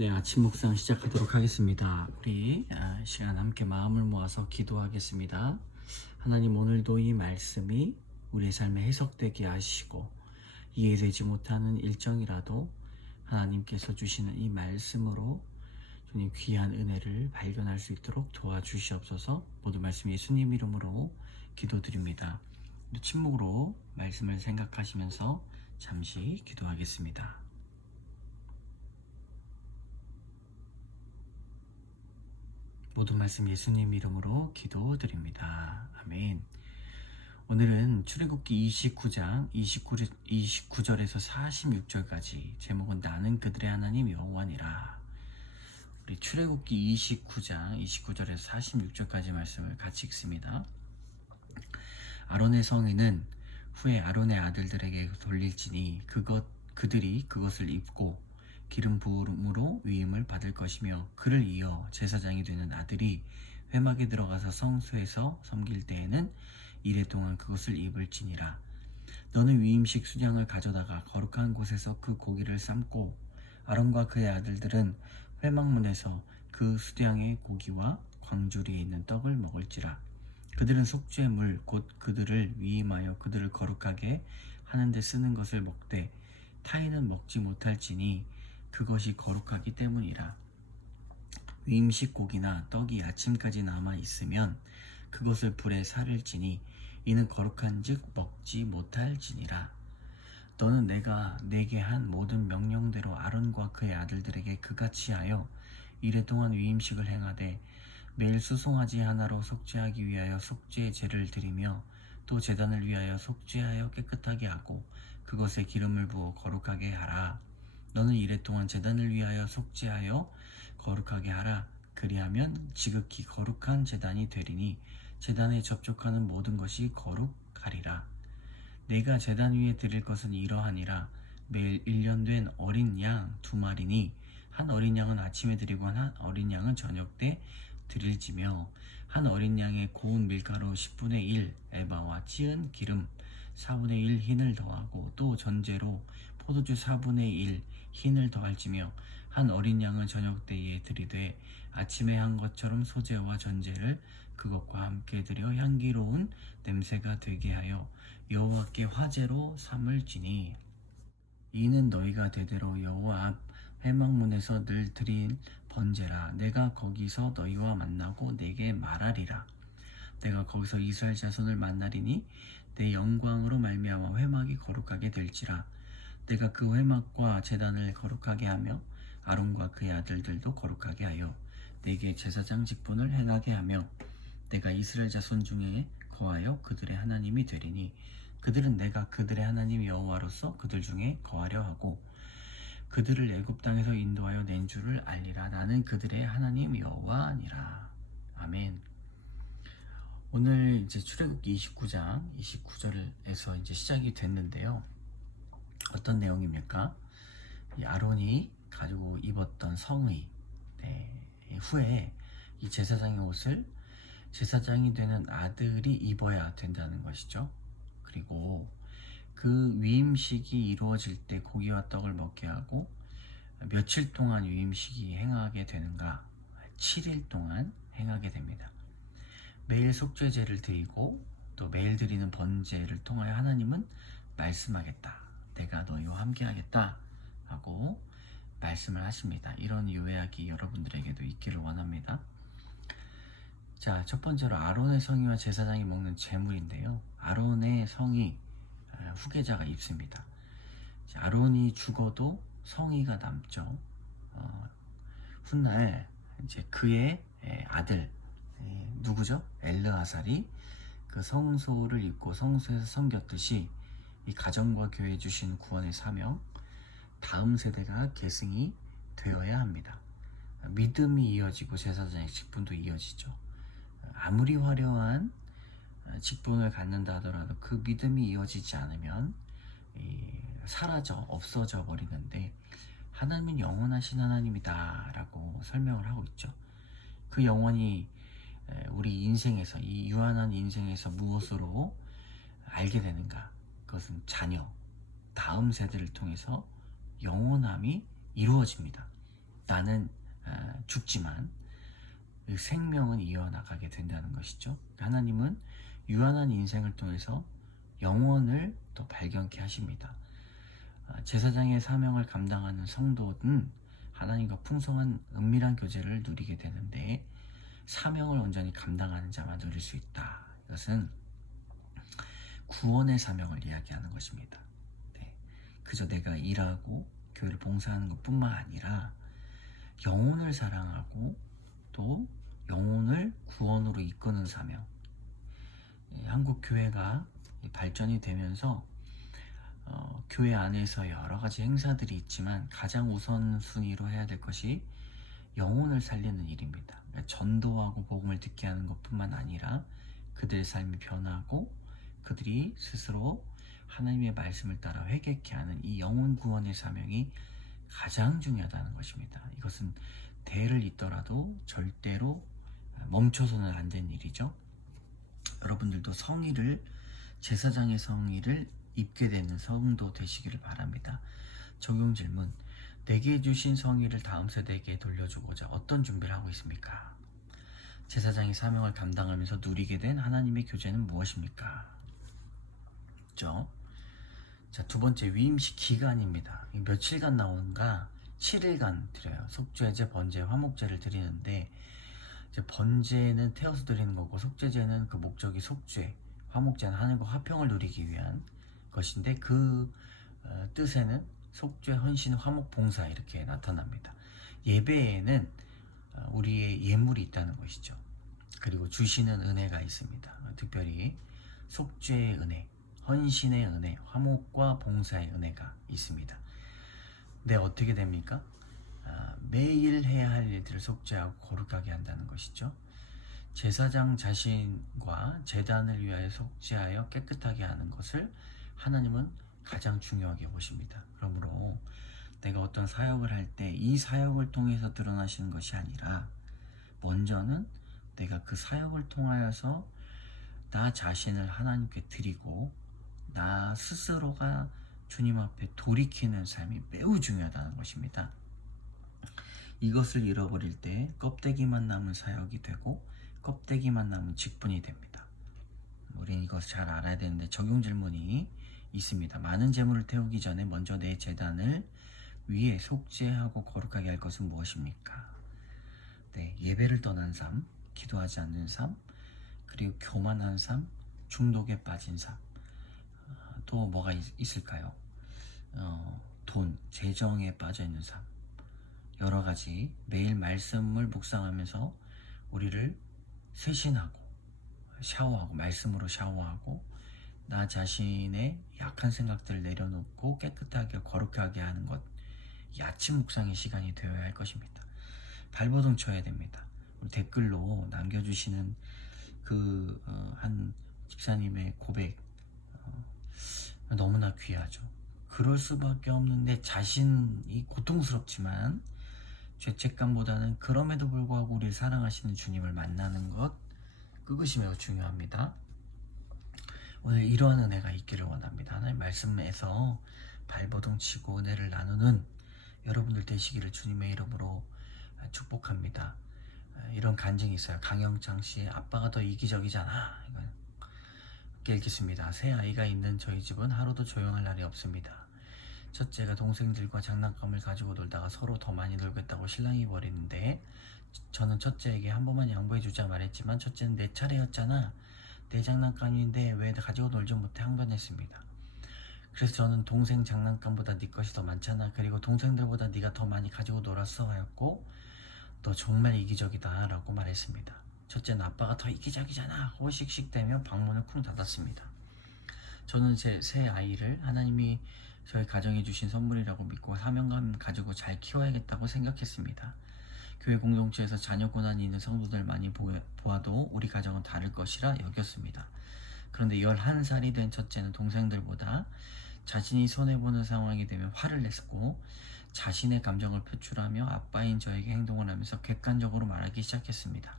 네, 아침 묵상 시작하도록 하겠습니다. 우리 시간 함께 마음을 모아서 기도하겠습니다. 하나님, 오늘도 이 말씀이 우리의 삶에 해석되게 하시고 이해되지 못하는 일정이라도 하나님께서 주시는 이 말씀으로 주님 귀한 은혜를 발견할 수 있도록 도와주시옵소서. 모든 말씀 예수님 이름으로 기도드립니다. 우리 침묵으로 말씀을 생각하시면서 잠시 기도하겠습니다. 모든 말씀 예수님 이름으로 기도드립니다. 아멘. 오늘은 출애굽기 29장 29절에서 46절까지 제목은 나는 그들의 하나님 여호와니라. 우리 출애굽기 29장 29절에서 46절까지 말씀을 같이 읽습니다. 아론의 성의는 후에 아론의 아들들에게 돌릴지니 그들이 그것을 입고 기름 부음으로 위임을 받을 것이며 그를 이어 제사장이 되는 아들이 회막에 들어가서 성소에서 섬길 때에는 이레 동안 그것을 입을지니라. 너는 위임식 수량을 가져다가 거룩한 곳에서 그 고기를 삶고 아론과 그의 아들들은 회막문에서 그 수량의 고기와 광주리에 있는 떡을 먹을지라. 그들은 속죄의 물 곧 그들을 위임하여 그들을 거룩하게 하는 데 쓰는 것을 먹되 타인은 먹지 못할지니 그것이 거룩하기 때문이라. 위임식 고기나 떡이 아침까지 남아 있으면 그것을 불에 사를지니 이는 거룩한즉 먹지 못할지니라. 너는 내가 내게 한 모든 명령대로 아론과 그의 아들들에게 그같이 하여 이레 동안 위임식을 행하되 매일 수송아지 하나로 속죄하기 위하여 속죄의 제를 드리며 또 제단을 위하여 속죄하여 깨끗하게 하고 그것에 기름을 부어 거룩하게 하라. 너는 이레 동안 제단을 위하여 속죄하여 거룩하게 하라. 그리하면 지극히 거룩한 제단이 되리니 제단에 접촉하는 모든 것이 거룩하리라. 내가 제단 위에 드릴 것은 이러하니라. 매일 1년 된 어린 양 2마리니 한 어린 양은 아침에 드리고 한 어린 양은 저녁 때 드릴지며 한 어린 양의 고운 밀가루 10분의 1 에바와 찌은 기름 4분의 1 흰을 더하고 또 전제로 포도주 4분의 1 흰을 더할지며 한 어린 양은 저녁 때에 드리되 아침에 한 것처럼 소제와 전제를 그것과 함께 드려 향기로운 냄새가 되게 하여 여호와께 화제로 삼을지니 이는 너희가 대대로 여호와 앞 회막문에서 늘 드린 번제라. 내가 거기서 너희와 만나고 내게 말하리라. 내가 거기서 이스라엘 자손을 만나리니 내 영광으로 말미암아 회막이 거룩하게 될지라. 내가 그 회막과 제단을 거룩하게 하며 아론과 그의 아들들도 거룩하게 하여 내게 제사장 직분을 행하게 하며 내가 이스라엘 자손 중에 거하여 그들의 하나님이 되리니 그들은 내가 그들의 하나님 여호와로서 그들 중에 거하려 하고 그들을 애굽 땅에서 인도하여 낸 줄을 알리라. 나는 그들의 하나님 여호와니라. 아멘. 오늘 이제 출애굽기 29장 29절에서 이제 시작이 됐는데요. 어떤 내용입니까? 이 아론이 가지고 입었던 성의, 후에 이 제사장의 옷을 제사장이 되는 아들이 입어야 된다는 것이죠. 그리고 그 위임식이 이루어질 때 고기와 떡을 먹게 하고 며칠 동안 위임식이 행하게 되는가? 7일 동안 행하게 됩니다. 매일 속죄제를 드리고 또 매일 드리는 번제를 통하여 하나님은 말씀하겠다. 내가 너희와 함께 하겠다 하고 말씀을 하십니다. 이런 요약이 여러분들에게도 있기를 원합니다. 자, 첫 번째로 아론의 성의와 제사장이 먹는 제물인데요. 아론의 성이 후계자가 입습니다. 아론이 죽어도 성의가 남죠. 훗날 이제 그의 아들 누구죠? 엘르아살이 그 성소를 입고 성소에서 섬겼듯이 이 가정과 교회에 주신 구원의 사명, 다음 세대가 계승이 되어야 합니다. 믿음이 이어지고 제사장의 직분도 이어지죠. 아무리 화려한 직분을 갖는다 하더라도 그 믿음이 이어지지 않으면 없어져 버리는데 하나님은 영원하신 하나님이다 라고 설명을 하고 있죠. 그 영원히 우리 인생에서 이 유한한 인생에서 무엇으로 알게 되는가? 그것은 자녀, 다음 세대를 통해서 영원함이 이루어집니다. 나는 죽지만 그 생명은 이어나가게 된다는 것이죠. 하나님은 유한한 인생을 통해서 영혼을 또 발견케 하십니다. 제사장의 사명을 감당하는 성도는 하나님과 풍성한 은밀한 교제를 누리게 되는데 사명을 온전히 감당하는 자만 누릴 수 있다. 이것은 구원의 사명을 이야기하는 것입니다. 네. 그저 내가 일하고 교회를 봉사하는 것뿐만 아니라 영혼을 사랑하고 또 영혼을 구원으로 이끄는 사명. 한국 교회가 발전이 되면서 교회 안에서 여러 가지 행사들이 있지만 가장 우선순위로 해야 될 것이 영혼을 살리는 일입니다. 그러니까 전도하고 복음을 듣게 하는 것뿐만 아니라 그들의 삶이 변하고 그들이 스스로 하나님의 말씀을 따라 회개케 하는 이 영혼 구원의 사명이 가장 중요하다는 것입니다. 이것은 대를 잇더라도 절대로 멈춰서는 안 된 일이죠. 여러분들도 성의를 제사장의 성의를 입게 되는 성도 되시기를 바랍니다. 적용 질문. 내게 주신 성의를 다음 세대에게 돌려주고자 어떤 준비를 하고 있습니까? 제사장의 사명을 감당하면서 누리게 된 하나님의 교제는 무엇입니까? 그렇죠? 자, 두 번째 위임식 기간입니다. 며칠간 나오는가? 7일간 드려요. 속죄제, 번제, 화목제를 드리는데 이제 번제는 태워서 드리는 거고 속죄제는 그 목적이 속죄, 화목제는 하늘과 화평을 누리기 위한 것인데 그 뜻에는 속죄, 헌신, 화목, 봉사 이렇게 나타납니다. 예배에는 우리의 예물이 있다는 것이죠. 그리고 주시는 은혜가 있습니다. 특별히 속죄의 은혜, 헌신의 은혜, 화목과 봉사의 은혜가 있습니다. 근데 어떻게 됩니까? 매일 해야 할 일들을 속죄하고 거룩하게 한다는 것이죠. 제사장 자신과 제단을 위하여 속죄하여 깨끗하게 하는 것을 하나님은 가장 중요하게 보십니다. 그러므로 내가 어떤 사역을 할 때 이 사역을 통해서 드러나시는 것이 아니라 먼저는 내가 그 사역을 통하여서 나 자신을 하나님께 드리고 나 스스로가 주님 앞에 돌이키는 삶이 매우 중요하다는 것입니다. 이것을 잃어버릴 때 껍데기만 남은 사역이 되고 껍데기만 남은 직분이 됩니다. 우리는 이것을 잘 알아야 되는데 적용 질문이 있습니다. 많은 재물을 태우기 전에 먼저 내 제단을 위에 속죄하고 거룩하게 할 것은 무엇입니까? 네, 예배를 떠난 삶, 기도하지 않는 삶, 그리고 교만한 삶, 중독에 빠진 삶. 또 뭐가 있을까요? 돈, 재정에 빠져 있는 삶. 여러 가지 매일 말씀을 묵상하면서 우리를 쇄신하고 샤워하고 말씀으로 샤워하고 나 자신의 약한 생각들을 내려놓고 깨끗하게 거룩하게 하는 것, 이 아침 묵상의 시간이 되어야 할 것입니다. 발버둥 쳐야 됩니다. 우리 댓글로 남겨주시는 한 집사님의 고백 너무나 귀하죠. 그럴 수밖에 없는데 자신이 고통스럽지만 죄책감보다는 그럼에도 불구하고 우리를 사랑하시는 주님을 만나는 것, 그것이 매우 중요합니다. 오늘 이러한 은혜가 있기를 원합니다. 하나님 말씀에서 발버둥 치고 은혜를 나누는 여러분들 되시기를 주님의 이름으로 축복합니다. 이런 간증이 있어요. 강영창 씨, 아빠가 더 이기적이잖아. 이건 읽겠습니다. 새 아이가 있는 저희 집은 하루도 조용할 날이 없습니다. 첫째가 동생들과 장난감을 가지고 놀다가 서로 더 많이 놀겠다고 실랑이 벌이는데 저는 첫째에게 한 번만 양보해주자 말했지만 첫째는 내 차례였잖아. 내 장난감인데 왜 가지고 놀지 못해 항변했습니다. 그래서 저는 동생 장난감보다 네 것이 더 많잖아. 그리고 동생들보다 네가 더 많이 가지고 놀았어 하였고 너 정말 이기적이다 라고 말했습니다. 첫째는 아빠가 더 이기적이잖아 하고 씩씩대며 방문을 쿵 닫았습니다. 저는 제 새 아이를 하나님이 저희 가정에 주신 선물이라고 믿고 사명감 가지고 잘 키워야겠다고 생각했습니다. 교회 공동체에서 자녀 고난이 있는 성도들 많이 보아도 우리 가정은 다를 것이라 여겼습니다. 그런데 11살이 된 첫째는 동생들보다 자신이 손해보는 상황이 되면 화를 냈고 자신의 감정을 표출하며 아빠인 저에게 행동을 하면서 객관적으로 말하기 시작했습니다.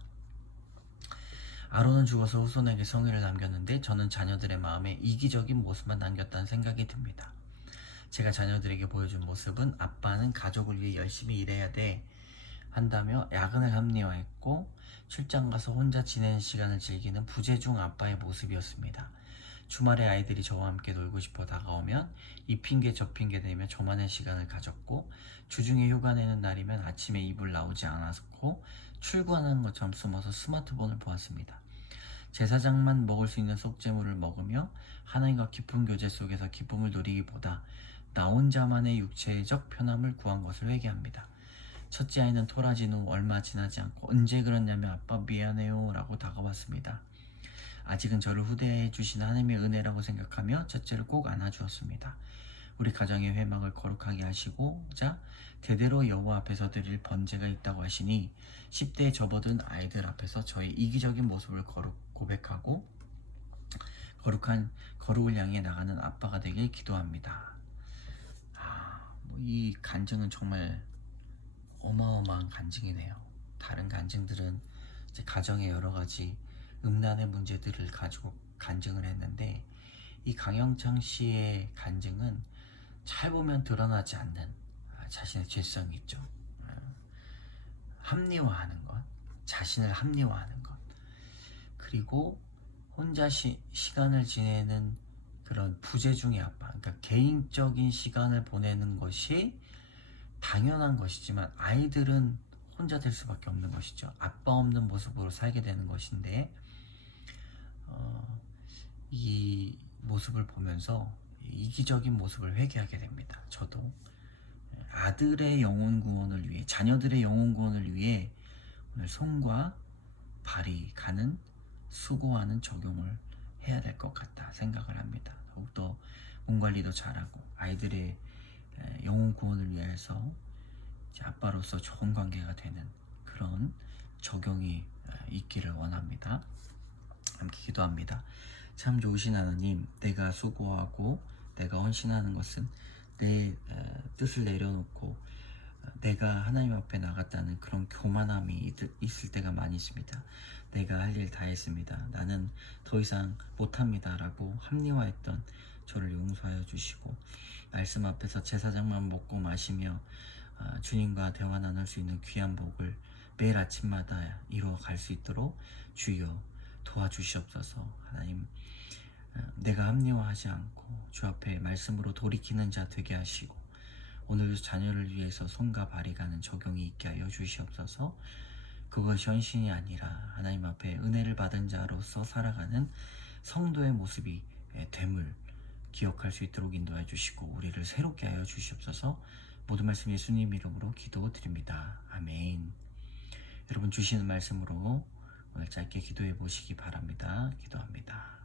아론은 죽어서 후손에게 성의를 남겼는데 저는 자녀들의 마음에 이기적인 모습만 남겼다는 생각이 듭니다. 제가 자녀들에게 보여준 모습은 아빠는 가족을 위해 열심히 일해야 돼. 한다며 야근을 합리화했고 출장 가서 혼자 지내는 시간을 즐기는 부재중 아빠의 모습이었습니다. 주말에 아이들이 저와 함께 놀고 싶어 다가오면 이 핑계 저 핑계 대며 저만의 시간을 가졌고 주중에 휴가 내는 날이면 아침에 이불 나오지 않았고 출근하는 것처럼 숨어서 스마트폰을 보았습니다. 제사장만 먹을 수 있는 속죄물을 먹으며 하나님과 깊은 교제 속에서 기쁨을 누리기보다 나 혼자만의 육체적 편함을 구한 것을 회개합니다. 첫째 아이는 토라진 후 얼마 지나지 않고 언제 그랬냐며 아빠 미안해요 라고 다가왔습니다. 아직은 저를 후대해 주신 하나님의 은혜라고 생각하며 첫째를 꼭 안아주었습니다. 우리 가정의 회막을 거룩하게 하시고자 대대로 여호와 앞에서 드릴 번제가 있다고 하시니 10대에 접어든 아이들 앞에서 저의 이기적인 모습을 고백하고 거룩을 향해 나가는 아빠가 되길 기도합니다. 이 간증은 정말 어마어마한 간증이네요. 다른 간증들은 이제 가정의 여러 가지 음란의 문제들을 가지고 간증을 했는데 이 강영창 씨의 간증은 잘 보면 드러나지 않는 자신의 죄성이 있죠. 합리화하는 것, 자신을 합리화하는 것, 그리고 혼자 시간을 지내는 그런 부재중의 아빠, 그러니까 개인적인 시간을 보내는 것이 당연한 것이지만 아이들은 혼자 될 수밖에 없는 것이죠. 아빠 없는 모습으로 살게 되는 것인데 이 모습을 보면서 이기적인 모습을 회개하게 됩니다. 저도 아들의 영혼 구원을 위해, 자녀들의 영혼 구원을 위해 오늘 손과 발이 가는 수고하는 적용을 해야 될 것 같다 생각을 합니다. 더욱더 몸 관리도 잘하고 아이들의 영혼 구원을 위해서 아빠로서 좋은 관계가 되는 그런 적용이 있기를 원합니다. 함께 기도합니다. 참 좋으신 하나님, 내가 수고하고 내가 헌신하는 것은 내 뜻을 내려놓고 내가 하나님 앞에 나갔다는 그런 교만함이 있을 때가 많이 있습니다. 내가 할 일 다 했습니다. 나는 더 이상 못합니다 라고 합리화했던 저를 용서하여 주시고 말씀 앞에서 제사장만 먹고 마시며 주님과 대화 나눌 수 있는 귀한 복을 매일 아침마다 이루어갈 수 있도록 주여 도와주시옵소서. 하나님, 내가 합리화하지 않고 주 앞에 말씀으로 돌이키는 자 되게 하시고 오늘도 자녀를 위해서 손과 발이 가는 적용이 있게 하여 주시옵소서. 그것이 헌신이 아니라 하나님 앞에 은혜를 받은 자로서 살아가는 성도의 모습이 됨을 기억할 수 있도록 인도해 주시고 우리를 새롭게 하여 주시옵소서. 모든 말씀 예수님 이름으로 기도드립니다. 아멘. 여러분 주시는 말씀으로 오늘 짧게 기도해 보시기 바랍니다. 기도합니다.